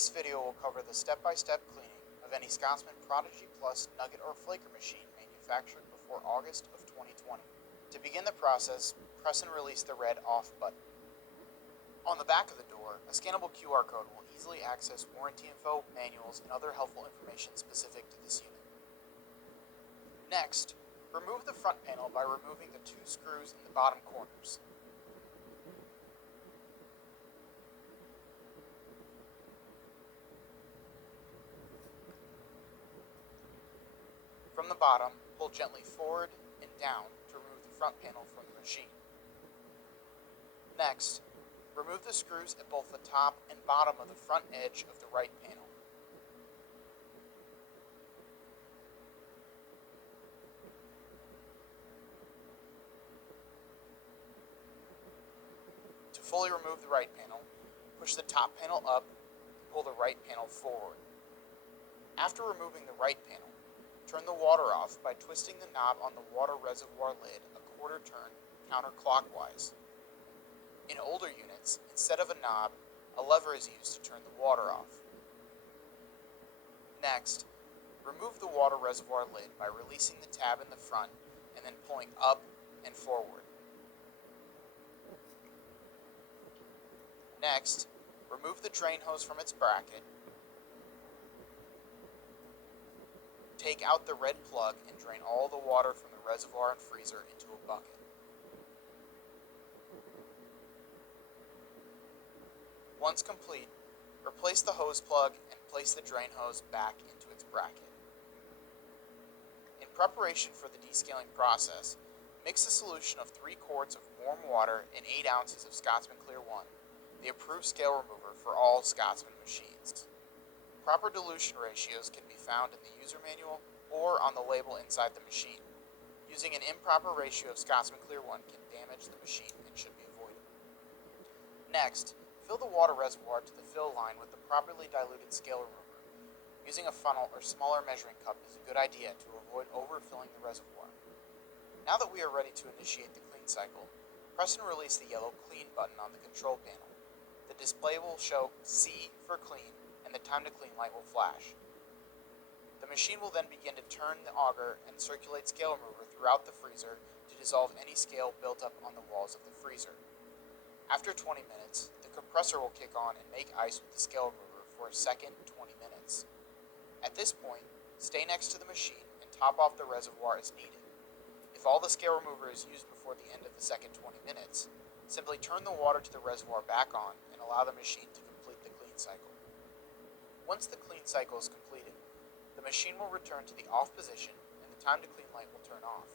This video will cover the step-by-step cleaning of any Scotsman Prodigy Plus nugget or flaker machine manufactured before August of 2020. To begin the process, press and release the red off button. On the back of the door, a scannable QR code will easily access warranty info, manuals, and other helpful information specific to this unit. Next, remove the front panel by removing the two screws in the bottom corners. From the bottom, pull gently forward and down to remove the front panel from the machine. Next, remove the screws at both the top and bottom of the front edge of the right panel. To fully remove the right panel, push the top panel up and pull the right panel forward. After removing the right panel, turn the water off by twisting the knob on the water reservoir lid a quarter turn counterclockwise. In older units, instead of a knob, a lever is used to turn the water off. Next, remove the water reservoir lid by releasing the tab in the front and then pulling up and forward. Next, remove the drain hose from its bracket. Take out the red plug and drain all the water from the reservoir and freezer into a bucket. Once complete, replace the hose plug and place the drain hose back into its bracket. In preparation for the descaling process, mix a solution of 3 quarts of warm water and 8 ounces of Scotsman Clear 1, the approved scale remover for all Scotsman machines. Proper dilution ratios can be found in the user manual or on the label inside the machine. Using an improper ratio of Scotsman Clear 1 can damage the machine and should be avoided. Next, fill the water reservoir to the fill line with the properly diluted scale remover. Using a funnel or smaller measuring cup is a good idea to avoid overfilling the reservoir. Now that we are ready to initiate the clean cycle, press and release the yellow clean button on the control panel. The display will show C for clean, and the time to clean light will flash. The machine will then begin to turn the auger and circulate scale remover throughout the freezer to dissolve any scale built up on the walls of the freezer. After 20 minutes, the compressor will kick on and make ice with the scale remover for a second 20 minutes. At this point, stay next to the machine and top off the reservoir as needed. If all the scale remover is used before the end of the second 20 minutes, simply turn the water to the reservoir back on and allow the machine to complete the clean cycle. Once the clean cycle is completed, the machine will return to the off position and the time to clean light will turn off.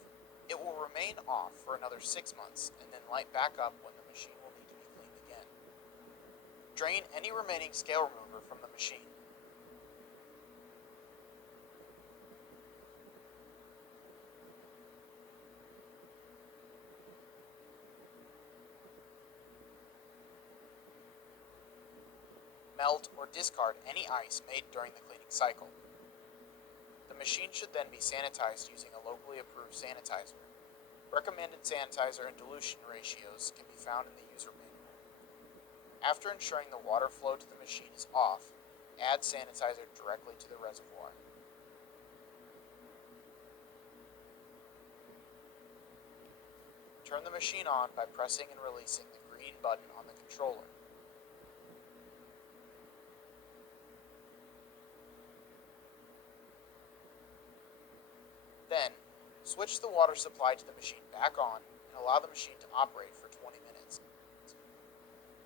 It will remain off for another 6 months and then light back up when the machine will need to be cleaned again. Drain any remaining scale remover from the machine. Melt or discard any ice made during the cleaning cycle. The machine should then be sanitized using a locally approved sanitizer. Recommended sanitizer and dilution ratios can be found in the user manual. After ensuring the water flow to the machine is off, add sanitizer directly to the reservoir. Turn the machine on by pressing and releasing the green button on the controller. Then, switch the water supply to the machine back on and allow the machine to operate for 20 minutes.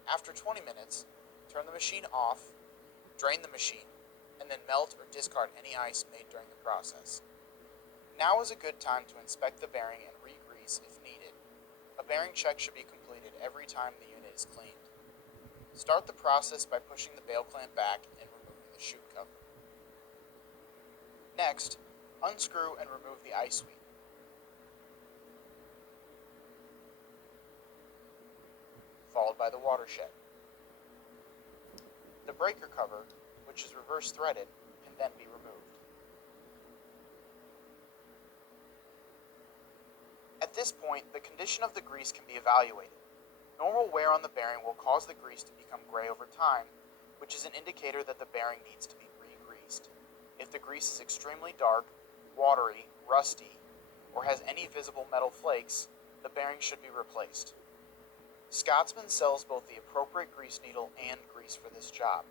After 20 minutes, turn the machine off, drain the machine, and then melt or discard any ice made during the process. Now is a good time to inspect the bearing and re-grease if needed. A bearing check should be completed every time the unit is cleaned. Start the process by pushing the bail clamp back and removing the chute cover. Next, unscrew and remove the ice sweep. Followed by the watershed. The breaker cover, which is reverse threaded, can then be removed. At this point, the condition of the grease can be evaluated. Normal wear on the bearing will cause the grease to become gray over time, which is an indicator that the bearing needs to be re-greased. If the grease is extremely dark, watery, rusty, or has any visible metal flakes, the bearing should be replaced. Scotsman sells both the appropriate grease needle and grease for this job.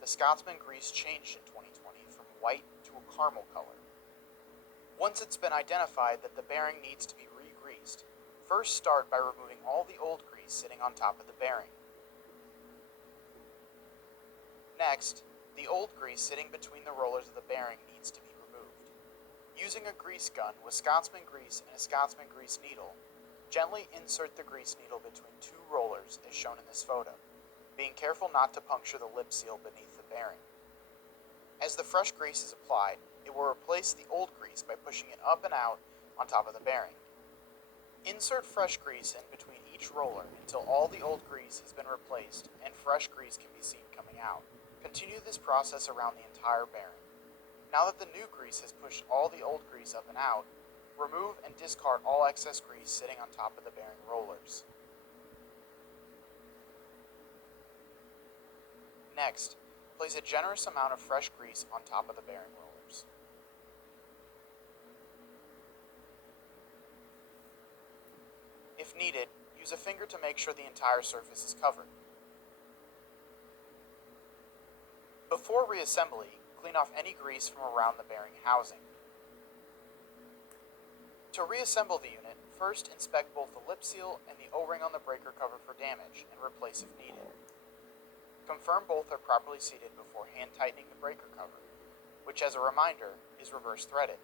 The Scotsman grease changed in 2020 from white to a caramel color. Once it's been identified that the bearing needs to be re-greased, first start by removing all the old grease sitting on top of the bearing. Next, the old grease sitting between the rollers of the bearing needs to be removed. Using a grease gun with Scotsman grease and a Scotsman grease needle, gently insert the grease needle between two rollers as shown in this photo, being careful not to puncture the lip seal beneath the bearing. As the fresh grease is applied, it will replace the old grease by pushing it up and out on top of the bearing. Insert fresh grease in between each roller until all the old grease has been replaced and fresh grease can be seen coming out. Continue this process around the entire bearing. Now that the new grease has pushed all the old grease up and out, remove and discard all excess grease sitting on top of the bearing rollers. Next, place a generous amount of fresh grease on top of the bearing rollers. If needed, use a finger to make sure the entire surface is covered. Before reassembly, clean off any grease from around the bearing housing. To reassemble the unit, first inspect both the lip seal and the O-ring on the breaker cover for damage and replace if needed. Confirm both are properly seated before hand tightening the breaker cover, which as a reminder is reverse threaded.